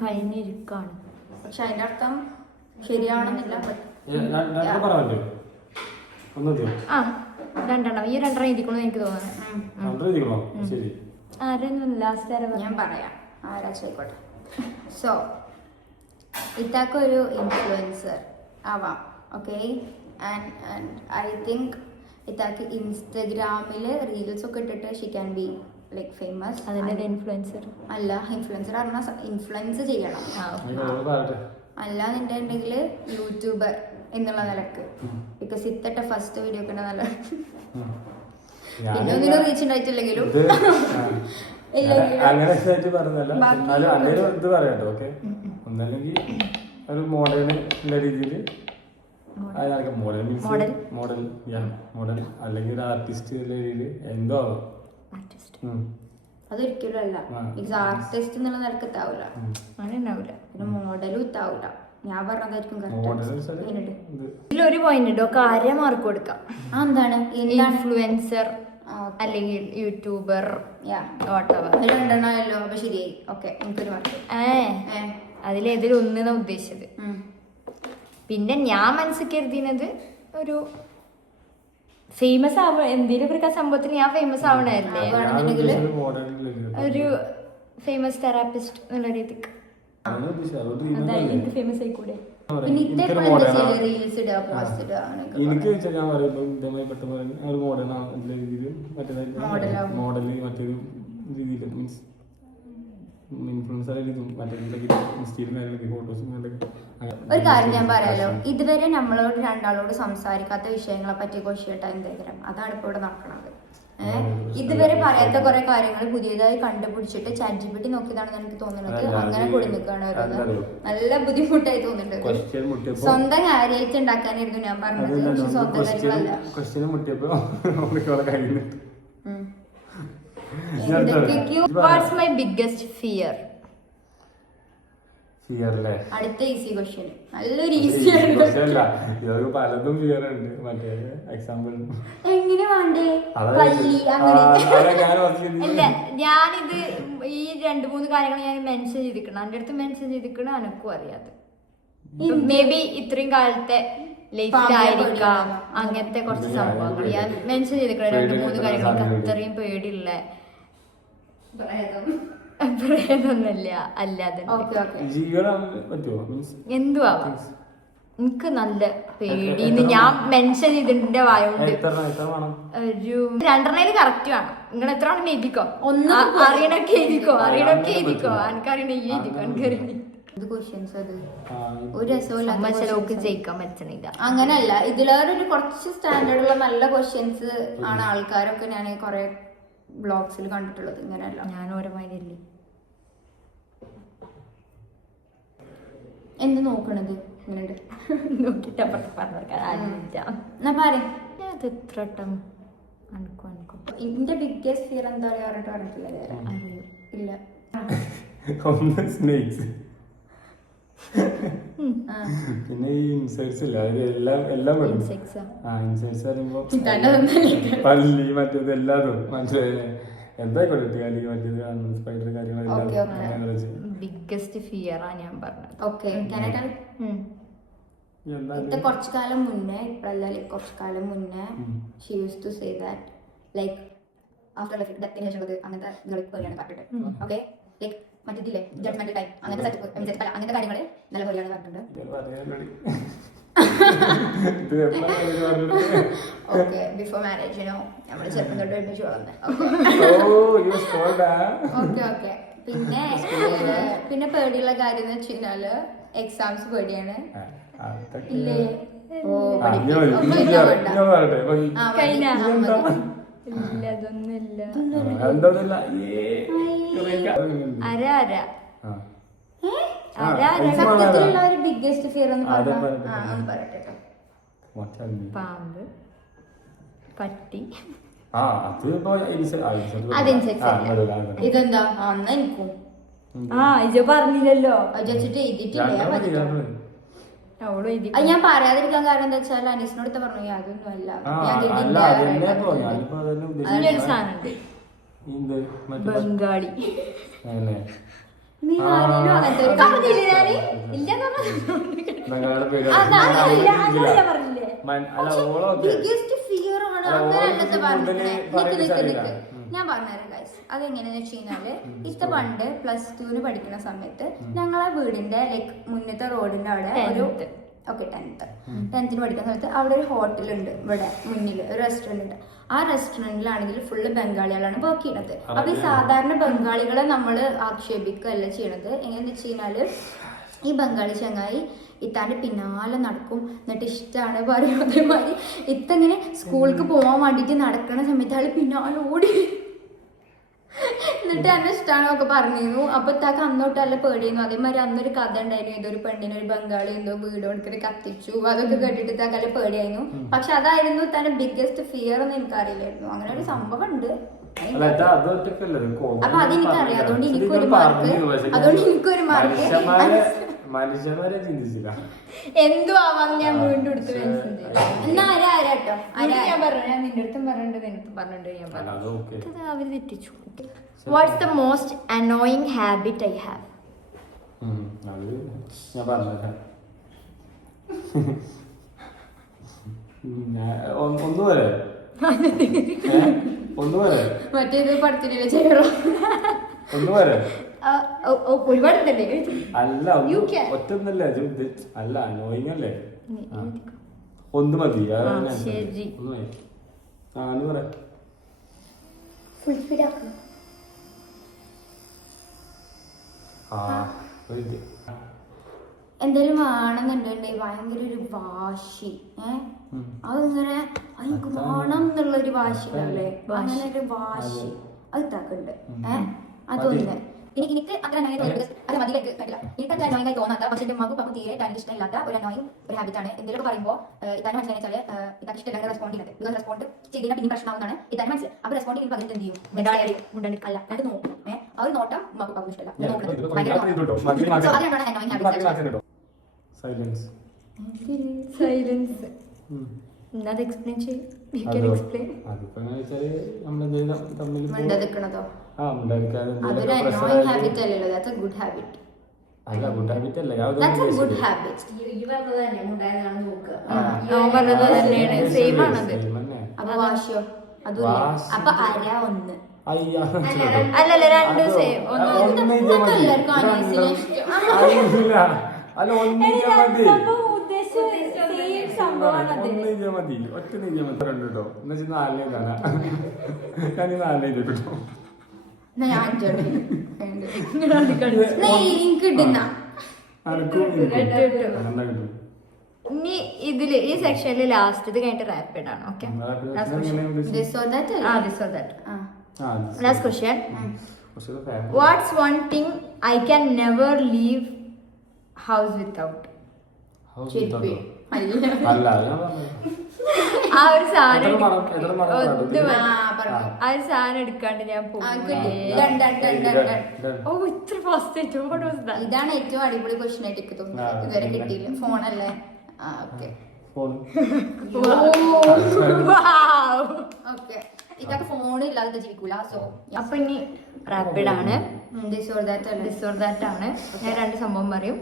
കഴിഞ്ഞിരിക്കാണ്. പക്ഷെ അതിന്റെ അർത്ഥം ശരിയാണെന്നില്ല. രണ്ടെണ്ണം ഈ രണ്ടെണ്ണം എഴുതിക്കണമെന്ന് എനിക്ക് തോന്നുന്നു. ഞാൻ പറയാം ആരാച്ചോട്ടെ. സോ ഇത്താക്കൊരു ഇൻഫ്ലുവൻസർ ആവാം. ഓക്കെ, ആൻഡ് ഐ തിങ്ക് ഇത്താക്ക് ഇൻസ്റ്റഗ്രാമില് റീൽസ് ഒക്കെ ഇട്ടിട്ട് she can be like famous. അതിന്റെ ഇൻഫ്ലുവൻസർ അല്ല, ഇൻഫ്ലുവൻസർ പറഞ്ഞാൽ ഇൻഫ്ലുവൻസ് ചെയ്യണം. അല്ലാന്നുണ്ടെങ്കിൽ യൂട്യൂബർ എന്നുള്ള നിലക്ക്. ബിക്കോസ് ഇത്തട്ട ഫസ്റ്റ് വീഡിയോ ഒക്കെ നല്ല പിന്നെ ഒന്നിനും റീച്ച് ഉണ്ടായിട്ടില്ലെങ്കിലും അങ്ങനെ ഇത് പറയാട്ടോ. ഓക്കെ, ഒന്നല്ലെങ്കിൽ ഒരു മോഡേൺ രീതിയിൽ മോഡൽ അല്ലെങ്കിൽ ഒരു ആർട്ടിസ്റ്റ് രീതിയിൽ എന്തോ അതൊരിക്കലും അല്ല. ആർട്ടിസ്റ്റ് എന്നുള്ള നിലക്ക് എത്താവൂല, പിന്നെ മോഡലും എത്താവൂല. ഞാൻ പറഞ്ഞതായിരിക്കും ഇതിലൊരു പോയിന്റ് ഉണ്ടോ, കാര്യം മാർക്ക് കൊടുക്കാം. എന്താണ് ഇൻഫ്ലുവൻസർ അല്ലെങ്കിൽ യൂട്യൂബർ രണ്ടെണ്ണല്ലോ. അപ്പൊ ശരിയായി. ഓക്കെ, എനിക്കൊരു മാർക്ക്. അതിലേതൊരു ഒന്നിനാ ഉദ്ദേശിച്ചത്. പിന്നെ ഞാൻ മനസ്സിൽ കരുതിയത് ഒരു ഫേമസ് ആവ എന്തെങ്കിലും ഒരു സംഭവത്തിന് ഞാൻ ഫേമസ് ആവണല്ലേ, ഒരു ഫേമസ് തെറാപ്പിസ്റ്റ് എന്നുള്ള രീതിക്ക്. അതായത് എനിക്ക് ഫേമസ് ആയിക്കൂടെ. എനിക്ക് ഞാൻ പറയുമ്പോൾ ഇതേമായി പെട്ടെന്ന് ഒരു മോഡേൺ രീതിയിൽ മോഡല് മറ്റൊരു രീതിയിൽ മീൻസ് ഇൻഫ്ലുവൻസർ ഒരു കാര്യം ഞാൻ പറയാലോ, ഇതുവരെ നമ്മളോട് രണ്ടാളോട് സംസാരിക്കാത്ത വിഷയങ്ങളെ പറ്റി ക്വസ്റ്റ്യൻ എന്തെങ്കിലും അതാണ് ഇപ്പോൾ ഇവിടെ നടക്കുന്നത്. ഇതുവരെ പറയാത്ത കുറെ കാര്യങ്ങൾ പുതിയതായി കണ്ടുപിടിച്ചിട്ട് ChatGPT നോക്കിയതാണെന്ന് എനിക്ക് തോന്നുന്നത്. അങ്ങനെ കൂടി നിൽക്കുകയാണ്. നല്ല ബുദ്ധിമുട്ടായി തോന്നുന്നുണ്ട്. സ്വന്തം കാര്യമായിട്ട് ഉണ്ടാക്കാനായിരുന്നു ഞാൻ പറഞ്ഞത്, പക്ഷെ സ്വന്തം കാര്യങ്ങളല്ല. What's my biggest fear? അടുത്ത ഈസി ക്വസ്റ്റ്യൻ. നല്ലൊരു ഈസിയാണ്. പലതും ഫിയർ ഉണ്ട്. മറ്റേ എക്സാമ്പിൾ എങ്ങനെ വേണ്ടേ അല്ല, ഞാനിത് ഈ 2-3 കാര്യങ്ങൾ ഞാൻ മെൻഷൻ ചെയ്തിരിക്കണം. എൻ്റെ അടുത്ത് മെൻഷൻ ചെയ്തിരിക്കണം. എനക്കും അറിയാതെ മേ ബി ഇത്രയും കാലത്തെ ലൈഫിലായിരിക്കാം അങ്ങനത്തെ കുറച്ച് സംഭവങ്ങൾ ഞാൻ മെൻഷൻ ചെയ്തിരിക്കണം. 2-3 കാര്യങ്ങൾ അത്രയും പേടിയുള്ള പ്രേതൊന്നുമില്ല. അല്ലാതെ എന്തുവാ എനിക്ക് നല്ല പേടിന്ന് ഞാൻ മെൻഷൻ ചെയ്തിട്ടുണ്ട്. വായോണ്ട് ഒരു 2 കറക്റ്റ് വേണം. നിങ്ങൾ എത്ര ആണെന്ന് എഴുതിക്കോ. അറിയണൊക്കെ എഴുതിക്കോ, അറിയണൊക്കെ എഴുതിക്കോ. എനിക്കറിയണ ഈ എഴുതിക്കോ. എനിക്കറിയണ ജയിക്കാൻ പറ്റണില്ല. അങ്ങനല്ല, ഇതിലേറൊരു കുറച്ച് സ്റ്റാൻഡേർഡുള്ള നല്ല ക്വസ്റ്റ്യൻസ് ആണ് ആൾക്കാരൊക്കെ ഞാൻ കുറെ ബ്ലോഗ്സിൽ കണ്ടിട്ടുള്ളത്. ഇങ്ങനെയല്ല, ഞാൻ ഓരോ മാതിരി എന്ത് നോക്കണത് ഇങ്ങനെ നോക്കിട്ട് എന്റെ ബിഗ്ഗസ്റ്റ് ഫിയർ എന്താ പറയാ പറഞ്ഞിട്ടില്ല. ഇല്ല, പിന്നെ ഈ ഇൻസെക്ട്സ് ഇല്ല, എല്ലാം ഇൻസെക്ട്സ് പറയുമ്പോ പല്ലി മറ്റേത് എല്ലാതും മറ്റേ എന്തായിക്കോട്ടെ മറ്റേത് സ്പൈഡർ കാര്യങ്ങളെല്ലാം ബിഗ്ഗസ്റ്റ് ഫിയർ ആണ് ഞാൻ പറഞ്ഞത്. ഓക്കെ, കുറച്ചു കാലം മുന്നേ, ഇപ്പഴല്ല, കുറച്ചു കാലം മുന്നേ she use to say that like after life ഡെത്തിന് ശേഷമുള്ളത് അങ്ങനത്തെ കളിയാണ് കാട്ടിട്ട്. ഓക്കെ, ലൈക്ക് മറ്റേ ജഡ്ജ്മെന്റ് ടൈം അങ്ങനത്തെ സെറ്റപ്പ് അങ്ങനത്തെ കാര്യങ്ങൾ നല്ല പോലെയാണ് പറഞ്ഞിട്ടുണ്ട്. ഇത് എപ്പോഴാ ഇത് പറഞ്ഞിട്ട്? ഓക്കെ ബിഫോർ മാരേജിനോ നമ്മള് ചെറുപ്പം തൊട്ട് ഒരുമിച്ച് വളർന്നെ. ഓ you scored, ah. ഓക്കെ പിന്നെ പേടിയുള്ള കാര്യം എന്ന് വെച്ച് കഴിഞ്ഞാല് എക്സാംസ് പേടിയാണ്. അതൊക്കെ ഇല്ലേ? ഓ അയ്യോ, പഠിപ്പിക്കും. ഇല്ല, ഞാൻ പറയട്ടെ. ഇപ്പൊ ഈ- ആ, കഴിഞ്ഞ ഇതെന്താ? ഇല്ല അതൊന്നുമില്ല. എന്തോന്നില്ല. അര അര ആ. അര അര ഇത് സത്യത്തിലുള്ള ഒരു ബിഗ്ഗസ്റ്റ് ഫിയർ എന്ന് അതെ, പറഞ്ഞാൽ പറയട്ടെ. ഒന്ന് പറയട്ടെ ട്ടോ. പാമ്പ് പട്ടി ആ, അത് ഇപ്പൊ അതനുസരിച്ച് ഇതെന്താ അന്ന് എനിക്കും ഇജ പറഞ്ഞില്ലല്ലോ വെച്ചിട്ട് എഴുതിയിട്ടില്ല. അവളും എഴുതി. അത് ഞാൻ പറയാതിരിക്കാൻ കാരണം എന്താ വെച്ചാൽ അനീസിനോട് പറഞ്ഞു അതൊന്നും അല്ല അതിനൊരു സാധനമുണ്ട് ബംഗാളി. നീ ആരെങ്കിലും അങ്ങനത്തെ ഒരു പറഞ്ഞില്ലേ ഞാന്? ഇല്ലെന്ന് പറഞ്ഞില്ലേ? ബിഗ്ഗസ്റ്റ് ഫിയർ ആണ് അങ്ങനെയല്ലത് പറഞ്ഞില്ലേ. നിക്ക് ഞാൻ പറഞ്ഞുതരാം ഗൈസ്. അതെങ്ങനെയാന്ന് വെച്ച് കഴിഞ്ഞാല് ഇത്ത പണ്ട് +2 പഠിക്കുന്ന സമയത്ത് ഞങ്ങളെ വീടിന്റെ ലൈക്ക് മുന്നത്തെ റോഡിന്റെ അവിടെ ഒരു 10th പഠിക്കുന്ന സമയത്ത് അവിടെ ഒരു ഹോട്ടലുണ്ട്. ഇവിടെ മുന്നിൽ ഒരു റെസ്റ്റോറന്റ് ഉണ്ട്. ആ റെസ്റ്റോറന്റിലാണെങ്കിൽ ഫുള്ള് ബംഗാളികളാണ് വർക്ക് ചെയ്യണത്. അപ്പൊ ഈ സാധാരണ ബംഗാളികളെ നമ്മൾ ആക്ഷേപിക്കുകയല്ല ചെയ്യണത്. എങ്ങനെയാന്ന് വെച്ച് കഴിഞ്ഞാല് ഈ ബംഗാളി ചങ്ങായി ഇത്താൻ്റെ പിന്നാലെ നടക്കും. എന്നിട്ട് ഇഷ്ടമാണ് പറയും. അതേമാതിരി ഇത്തങ്ങനെ സ്കൂൾക്ക് പോകാൻ വേണ്ടിയിട്ട് നടക്കുന്ന സമയത്ത് ആള് പിന്നാലെ ഓടി എന്നിട്ട് എന്നെ ഇഷ്ടമാണൊക്കെ പറഞ്ഞിരുന്നു. അപ്പൊ ഇത്താക്ക് അന്നോട്ട് നല്ല പേടിയിരുന്നു. അതേമാതിരി അന്നൊരു കഥ ഉണ്ടായിരുന്നു. ഏതൊരു പെണ്ണിന് ഒരു ബംഗാളി എന്തോ വീട് കൊടുത്തിട്ട് കത്തിച്ചു. അതൊക്കെ കേട്ടിട്ട് ഇത്താക്ക് നല്ല പേടിയായിരുന്നു. പക്ഷെ അതായിരുന്നു തന്നെ ബിഗ്ഗസ്റ്റ് ഫിയർ എന്ന് എനിക്കറിയില്ലായിരുന്നു. അങ്ങനെ ഒരു സംഭവം ഉണ്ട്. അപ്പൊ അതെനിക്കറിയാം. അതുകൊണ്ട് എനിക്കൊരു മാർക്ക് മനുഷ്യന്മാരെ ചിന്തിച്ചില്ല. എന്തോ ആവാം. ഞാൻ വീണ്ടും എടുത്ത് എന്നാ ആരാട്ടോ ഞാൻ പറഞ്ഞു. ഞാൻ നിന്റെ അടുത്തും പറഞ്ഞിട്ട് നിനക്ക് പറഞ്ഞിട്ട് ഞാൻ പറഞ്ഞു. അവര് തെറ്റിച്ചു. What's the most annoying habit I have? അത് ഞാൻ പറഞ്ഞ ഒന്നുവരെ മറ്റേത് പടത്തിലല്ലേ ചെയ്യണോ? ഒന്നുവരെ ഒരുപാടുണ്ടല്ലേ? അല്ല ഒറ്റൊന്നല്ല. അല്ല അനോയിങ് അല്ലേ? ഒന്ന് മതി. ശരി. ഒന്ന് പറ. ഫുൾ സ്പീഡ് ആക്കും. എന്തായാലും വേണമെന്നുണ്ടെങ്കിൽ ഭയങ്കര ഒരു വാശി. അതിങ്ങനെ എനിക്ക് വേണം എന്നുള്ളൊരു വാശി അല്ലേ? അങ്ങനെ ഒരു വാശി അത് ഇത്താക്കുണ്ട്. അതൊന്ന് എനിക്ക് അത്ര അനോയിങ് തോന്നാത്ത, പക്ഷെ എന്റെ മകു പപ്പു തീരെ തനിക്ക് ഇഷ്ടമില്ലാത്ത ഒരു അനോയിങ് ഒരു ഹാബിറ്റ് ആണ്. എന്തെങ്കിലും പറയുമ്പോൾ ഇതാണ് മനസ്സിലാച്ചാൽ ഇതാക്ക് ഇഷ്ടമില്ലാതെ റെസ്പോണ്ട് ചെയ്യുന്നത്. ബിക്കോസ് റെസ്പോണ്ട് ചെയ്താൽ പിന്നെ പ്രശ്നമാവുന്നതാണ് ഇതാണ് മനസ്സിൽ. അപ്പൊ റെസ്പോണ്ട് ചെയ്യുമ്പോൾ അതിന് എന്ത് ചെയ്യും? അല്ല അത് നോക്കും. അത് നോട്ടം മകു പപ്പു ഇഷ്ടമല്ല. അതാണ് അനോയിങ് ഹാബിറ്റ്. സൈലൻസ്. അത് എക്സ്പ്ലെയിൻ ചെയ്യും. അതൊരു അനോയിങ് ഹാബിറ്റ് അല്ലല്ലോ. That's A good habit. അല്ല ഗുഡ് ഹാബിറ്റ് അല്ല. That's A good habit. Same ആണത്. അപ്പൊ വാശിയോ? അതുമില്ല. അപ്പൊ അര ഒന്ന്. അല്ലല്ല രണ്ടും സെയിം. എല്ലാവർക്കും അനീസിനെ ഇഷ്ടം. അല്ല മതി. ഒറ്റ നെയ്യ മതി. കണ്ടോ എന്ന് വെച്ചാൽ 4 കാണാ. ഞാൻ 4 കേട്ടോ. ഇനി ഇതില് ഈ സെക്ഷനില് ലാസ്റ്റ് ഇത് കഴിഞ്ഞിട്ട് റാപ്പിഡ് ആണ്. Okay, last question. What's one thing I can never leave house without? ആ ഒരു സാധനം എടുക്കാണ്ട് ഞാൻ ഇത്ര ഫാസ്റ്റ്. ഇതാണ് ഏറ്റവും അടിപൊളി ക്വസ്റ്റ്യൻ ആയിട്ട് എനിക്ക് തോന്നുന്നത്. ഇതുവരെ കിട്ടിയില്ല. ഫോണല്ലേ? ഇതൊക്കെ ഫോൺ ഇല്ലാതെ ജീവിക്കൂല. സോ അപ്പൊ ഇനി റാപ്പിഡ് ആണ്. ദിസ് ഓർ ദാറ്റ് ആണ്. ഞാൻ 2 സംഭവം പറയും.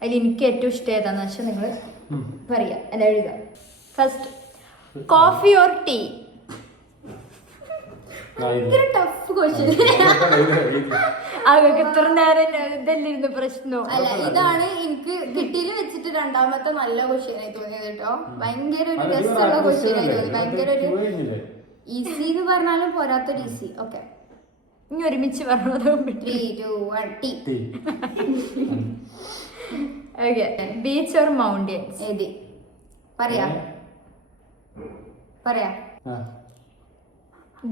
അതിൽ എനിക്ക് ഏറ്റവും ഇഷ്ടം ഏതാന്ന് വെച്ചാൽ നിങ്ങൾ പറയാ, അല്ല എഴുതുക. First, coffee or tea? ഭയങ്കര ടഫ് ക്വസ്റ്റ്യൻ. അവർക്ക് ഇത്ര നേരം ഇതല്ലിരുന്നു പ്രശ്നം. അല്ല, ഇതാണ് എനിക്ക് കിട്ടിയിൽ വെച്ചിട്ട് രണ്ടാമത്തെ നല്ല ക്വസ്റ്റ്യൻ ആയി തോന്നിയത് കേട്ടോ. ഭയങ്കര ഒരു രസമുള്ള ക്വസ്റ്റ്യൻ ആയി തോന്നി. ഭയങ്കര ഒരു ഈസി എന്ന് പറഞ്ഞാലും പോരാത്തൊരു ഈസി. ഓക്കെ, ഇനി ഒരുമിച്ച് പറഞ്ഞത് 3, 2, 1 tea. Okay, beach or mountains? ഏതി പറയാ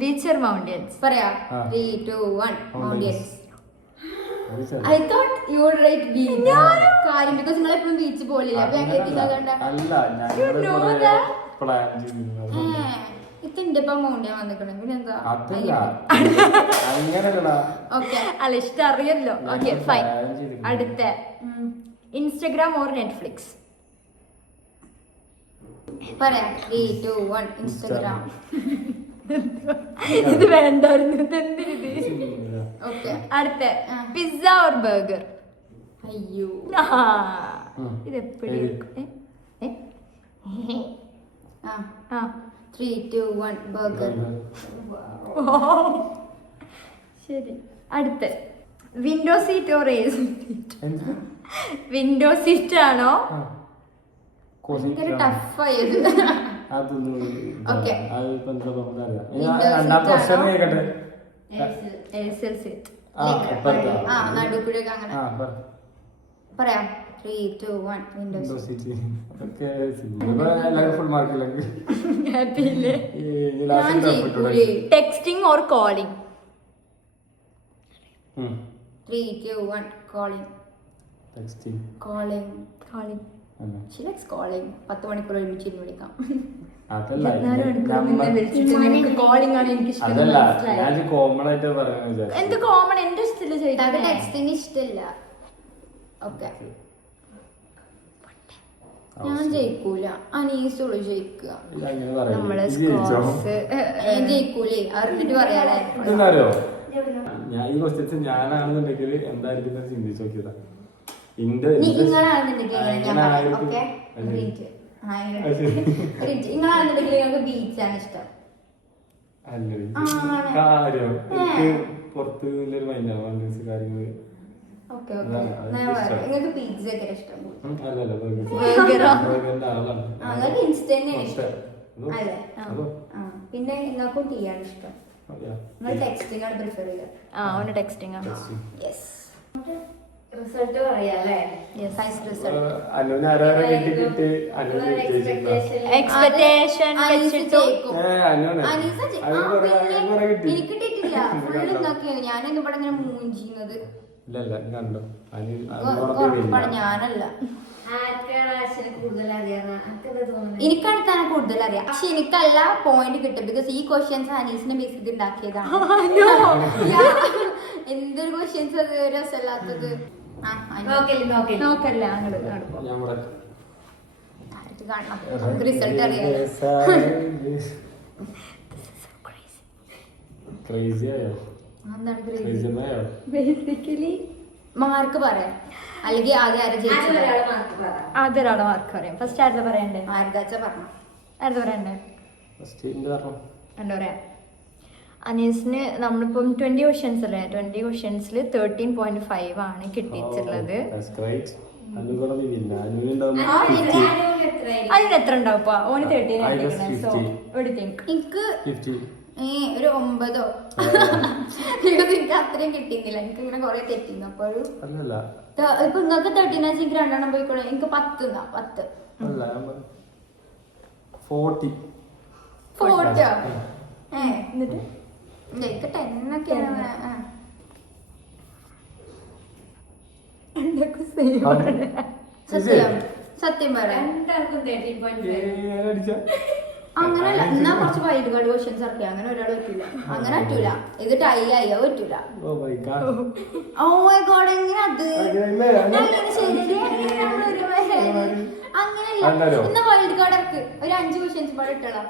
ബീച്ച് ഓർ മൗണ്ടൻസ് പറയാ. 3, 2, 1 mountains. I thought you would write beach. കാര്യം because നിങ്ങൾ എപ്പോഴും ബീച്ച് പോലില്ല. അപ്പൊ ഞാൻ കരുതിയതാകണ്ട. ഇത്തിന്റെ ഇപ്പൊ മൗണ്ടൻ വന്നിക്കണേ പിന്നെന്താ. ഓക്കെ, അല്ല ഇഷ്ടം അറിയല്ലോ. Okay fine. അടുത്ത ഇൻസ്റ്റഗ്രാം ഓർ നെറ്റ്ഫ്ലിക്സ്? പറയാ. 3, 2, 1 ഇൻസ്റ്റഗ്രാം. ഇത് വേണ്ടായിരുന്നു. ഇതെന്തിനിത്? ഓക്കെ, അടുത്ത പിസ്സ ഓർ ബർഗർ? അയ്യോ ഇത് എപ്പോഴും 3, 2, 1 ബർഗർ. ശരി. അടുത്ത window seat or AC seat? Window seat ആണോ? ഭയങ്കര ടഫായത്. നടുക്കുഴൊക്കെ അങ്ങനെ പറയാം. 3, 2, 1 window seat. Texting or calling? 3, 2, 1 calling. Calling. She likes calling. 10 മണിക്കൂർ ഒരുമിച്ച് വിളിക്കാം. എന്ത് കോമൺ? എന്റെ ഇഷ്ടത്തില് ചോദിക്കാം. ടെക്സ്റ്റിംഗ് ഇഷ്ടമില്ല. ഓക്കെ, ഞാൻ ജയിക്കൂല. അനീസുള്ളു ജയിക്കുക. നമ്മള് ജയിക്കൂലേ അറിഞ്ഞിട്ട് പറയാലേ. ഞാൻ ഈ ക്വസ്റ്റ്യൻസ് ഞാനാണെന്നുണ്ടെങ്കിൽ എന്തായിരിക്കും ചിന്തിച്ചു നോക്കിയതാ. നിങ്ങളാണെന്നുണ്ടെങ്കിൽ നിങ്ങൾക്ക് ബീച്ചാണ് ഇഷ്ടം. കാര്യം എനിക്ക് പുറത്ത് ഒരു മൈൻഡാണ് കാര്യങ്ങള്. നിങ്ങൾക്ക് പിസ്സ ഒക്കെ ഇഷ്ടം. അല്ലേ? പിന്നെ നിങ്ങൾക്കും ടീ ആണ് ഇഷ്ടം. നിങ്ങൾ ടെക്സ്റ്റിംഗ് ആണ് പ്രിഫർ ചെയ്യുക. ടെക്സ്റ്റിംഗ് ആണ്. യെസ്. റിസൾട്ട് പറയാല്ലേ? എക്സ്പെക്ടേഷൻ വെച്ചിട്ട് എനിക്ക് കിട്ടിയിട്ടില്ല. ഫുള്ള് ഇതാക്കിയാണ് ഞാനൊന്നും ഇവിടെ ഇങ്ങനെ മൂഞ്ചിക്കുന്നത്. ഉറപ്പാണ് ഞാനല്ല. എനിക്കടുത്താണ് കൂടുതൽ അറിയാം. പക്ഷെ എനിക്കല്ല പോയിന്റ് കിട്ടും. ബിക്കോസ് ഈ ക്വസ്റ്റ്യൻസ് അനീസിനെ ബേസ് ചെയ്ത് ഉണ്ടാക്കിയതാണ്. എന്തൊരു ക്വസ്റ്റ്യൻസ് അത് രസമല്ലാത്തത്. നോക്കല്ലേ കാണണം. റിസൾട്ട് അറിയാം. ബേസിക്കലി മാർക്ക് പറയാം. അല്ലെങ്കിൽ ആദ്യം ആരെ ജയിച്ചത് ആദ്യൊരാളെ മാർക്ക് പറയാം. ഫസ്റ്റ് ആരുടെ പറയണ്ടേ? ആരുതാച്ച പറഞ്ഞു. ആരുടെ പറയണ്ടേ? എന്താ പറയാ? അനീസിന് നമ്മളിപ്പം 20 ക്വസ്റ്റ്യൻസ് അല്ലേ? 20 ക്വസ്റ്റ്യൻസിൽ 13.5 ആണ് കിട്ടിയിട്ടുള്ളത്. അതിന് എത്ര ഉണ്ടാവും? ഓന് 13 എനിക്ക് ഒരു 9 എനിക്ക് അത്രയും കിട്ടിയില്ല. എനിക്ക് ഇങ്ങനെ കൊറേ തെറ്റിന്നു. അപ്പൊ ഇപ്പൊ നിങ്ങൾക്ക് 13 എനിക്ക് 2 പോയിക്കോളെ. എനിക്ക് 10 എന്നിട്ട് എനിക്ക് 10 ഒക്കെയാണ്. സത്യം പറയാം അങ്ങനല്ല. എന്നാ കുറച്ച് വൈൽഡ് കാർഡ് ക്വസ്റ്റ്യൻസ് ഇറക്കിയ അങ്ങനെ ഒരാൾ പറ്റൂല. അങ്ങനെ പറ്റൂല. ഇത് ടൈ ആയി പറ്റൂല. ഓ മൈ ഗോഡ്, എങ്ങനെ അത് അങ്ങനെയല്ല. എന്നാ വൈൽഡ് കാർഡ് ഇറക്ക്. ഒരു 5 ക്വസ്റ്റ്യൻസ് പാടെ ഇട്ടോളാം.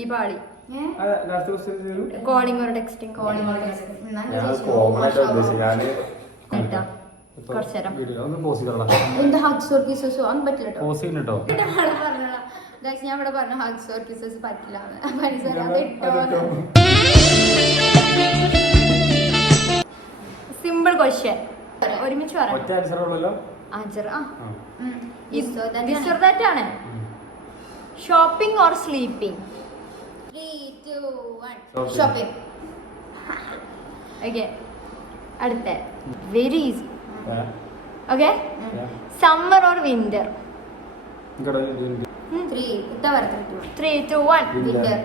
ഈ പാളി കോളിംഗ് ഒരു ടെക്സ്റ്റിംഗ്. കുറച്ചേരം എന്താ ഹാക്സ് ഓർ കിസസോ ഒന്നും പറ്റില്ല കേട്ടോ. ഗൈസ് ഞാൻ ഇവിടെ പറഞ്ഞു ഹഗ്സ് ഓർ കിസസ് പറ്റില്ല അപ്പൊ അനീസ് അത് ഇട്ടോ സിമ്പിൾ ക്വസ്റ്റ്യൻ ഒരുമിച്ച് പറയാം ഒറ്റ ആൻസർ ഉള്ളല്ലോ. ആൻസർ This ആണ്. Shopping or sleeping? 3, 2, 1 shopping. Okay, അടുത്ത very easy. Yeah. Okay, Yeah. Summer or winter? ഇങ്ങടെ ഇത് 3 ഇത്ത വരത്തിട്ടു 3, 2, 1 വിന്റർ.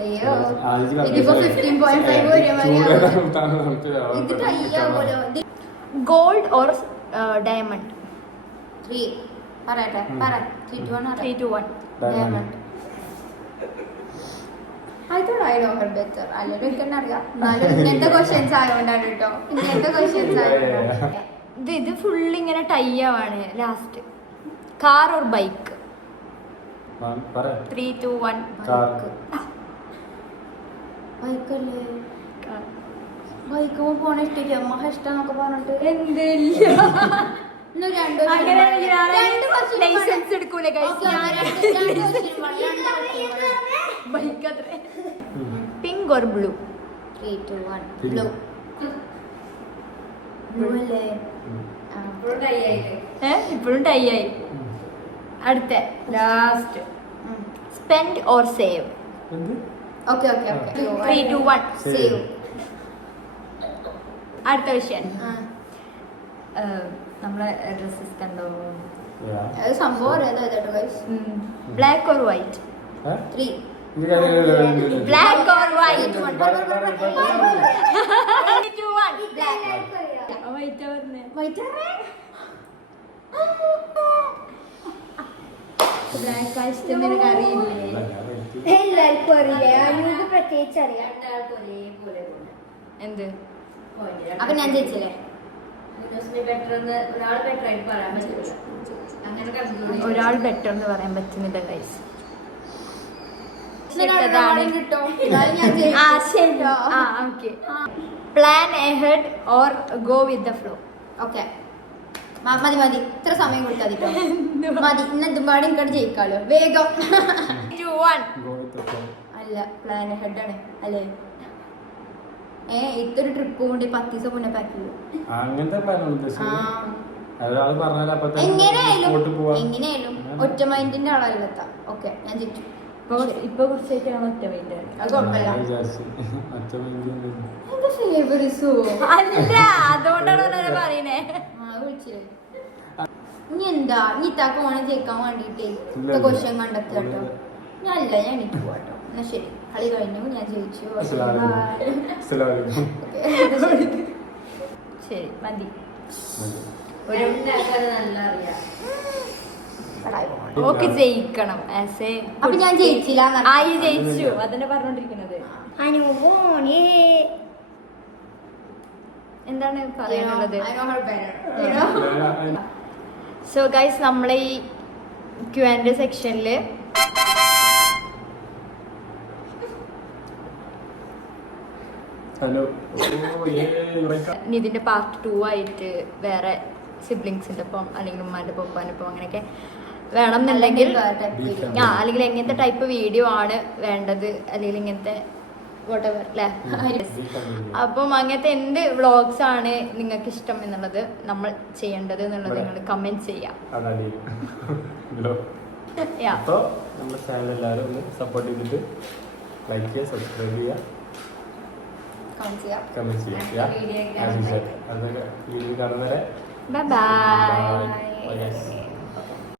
അയ്യോ ആദ്യം ഇതിപ്പോ 15.5 വരെ നമുക്ക് ഇത് ടൈയാ പോലെ ഗോൾഡ് ഓർ ഡയമണ്ട്? 3 പറയട്ടെ പറ 3, 2, 1 3, 2, 1 diamond. I thought I know her better. അല്ലെങ്കിൽ എനിക്കെന്നെ അറിയാം. എന്നാലും ഇങ്ങനത്തെ ക്വസ്റ്റ്യൻസ് ആയതുകൊണ്ടാണ് കേട്ടോ. ഇങ്ങനത്തെ ക്വസ്റ്റ്യൻസ് ആയതുകൊണ്ടാണ്. ഇത് ഫുൾ ഇങ്ങനെ ടൈ ആവാണ് ലാസ്റ്റ്. Car or bike? പറ 3, 2, 1 കാർ. ബൈക്കല്ലേ ബൈക്ക് പോണ ഇഷ്ടമില്ല അമ്മ ഇഷ്ടന്നൊക്കെ പറഞ്ഞിട്ട് എന്തില്ല ഇന്ന് രണ്ട് ലൈസൻസ് എടുക്കൂലേ ബൈക്ക് അത്ര. Pink or blue? 3, 2, 1 blue. Blue അല്ലേ ഇപ്പോഴും ടൈ ആയി. അടുത്ത ലാസ്റ്റ് സ്പെൻഡ് ഓർ സേവ്? എന്ത്? Okay okay okay 3, 2, 1 save. അടുത്ത വിഷയം നമ്മളെ ഡ്രസ്സസ് കണ്ടോ? Yeah. അത് സംഭവം അറിയാതെ കേട്ടോ guys. Black or white? 3 black or white? Black ഇഷ്ടം നിനക്ക് അറിയില്ലേ? എല്ലാവർക്കും അറിയില്ലേ? അനൂപ് പ്രത്യേകിച്ച് അറിയാം. എന്ത്? അപ്പൊ ഞാൻ ജയിച്ചില്ലേ? ഒരാൾ ബെറ്റർ എന്ന് പറയാൻ പറ്റുന്നില്ല guys. Plan ahead or go with the flow? Okay മതി മതി ഇത്ര സമയം കൊടുത്താൽ മതി. ഇന്നെന്തും പാടി ഇങ്ങോട്ട് ജയിക്കാലോ വേഗം. 2, 1 അല്ല പ്ലാൻ ഹെഡ് ആണ് അല്ലേ? ഇത്തൊരു ട്രിപ്പ് കൊണ്ട് 10 ദിവസം മുന്നേ പാക്ക് ചെയ്യും. അങ്ങനത്തെ പ്ലാൻ എങ്ങനെയായാലും ഒറ്റ മൈൻഡിന്റെ ആളല്ല എത്താം. ഓക്കെ ഞാൻ ജയിച്ചു. ഇപ്പൊ കുറച്ചായിട്ടാണ് ഒറ്റ മൈൻഡ്. അത് കുഴപ്പമില്ല. അല്ല അതുകൊണ്ടാണ് പറയണേ. വിളിച്ചില്ലേ ഇനി എന്താ ഇനി ഇത്താക്ക് ഓണം ജയിക്കാൻ വേണ്ടിട്ടേ ക്വസ്റ്റ്യൻ കണ്ടെത്തി കേട്ടോ. ഞാനല്ല ഞാൻ എനിക്ക് പോവാട്ടോ. എന്നാ ശരി കളി കഴിഞ്ഞു ഞാൻ ജയിച്ചു. ശരി മതി. ഓക്കെ ജയിക്കണം. അപ്പൊ ഞാൻ ജയിച്ചില്ല. ആയി ജയിച്ചു അതന്നെ പറഞ്ഞോണ്ടിരിക്കുന്നത്. എന്താണ് പറയാനുള്ളത്? സോ ഗൈസ് നമ്മളെ ഈ Q&A സെക്ഷനില് ഇതിന്റെ പാർട്ട് 2 ആയിട്ട് വേറെ സിബ്ലിങ്സിന്റെ ഒപ്പം അല്ലെങ്കിൽ ഉമ്മാന്റെ ഒപ്പം ഉപ്പാന്റെ ഒപ്പം അങ്ങനെയൊക്കെ വേണം എന്നുണ്ടെങ്കിൽ അല്ലെങ്കിൽ എങ്ങനത്തെ ടൈപ്പ് വീഡിയോ ആണ് വേണ്ടത് അല്ലെങ്കിൽ ഇങ്ങനത്തെ whatever അല്ലേ. അപ്പം അങ്ങനത്തെ എന്ത് വ്ളോഗ്സ് ആണ് നിങ്ങൾക്ക് ഇഷ്ടം എന്നുള്ളത് നമ്മൾ ചെയ്യേണ്ടത് എന്നുള്ളത് നിങ്ങൾ കമന്റ് ചെയ്യാം. നമ്മുടെ ചാനൽ എല്ലാവരും ഒന്ന് സപ്പോർട്ട് ചെയ്തിട്ട് ലൈക്ക് ചെയ്യുക, സബ്സ്ക്രൈബ് ചെയ്യുക, കമന്റ് ചെയ്യുക. വീഡിയോ കാണുന്നവരെ ബൈ ബൈ.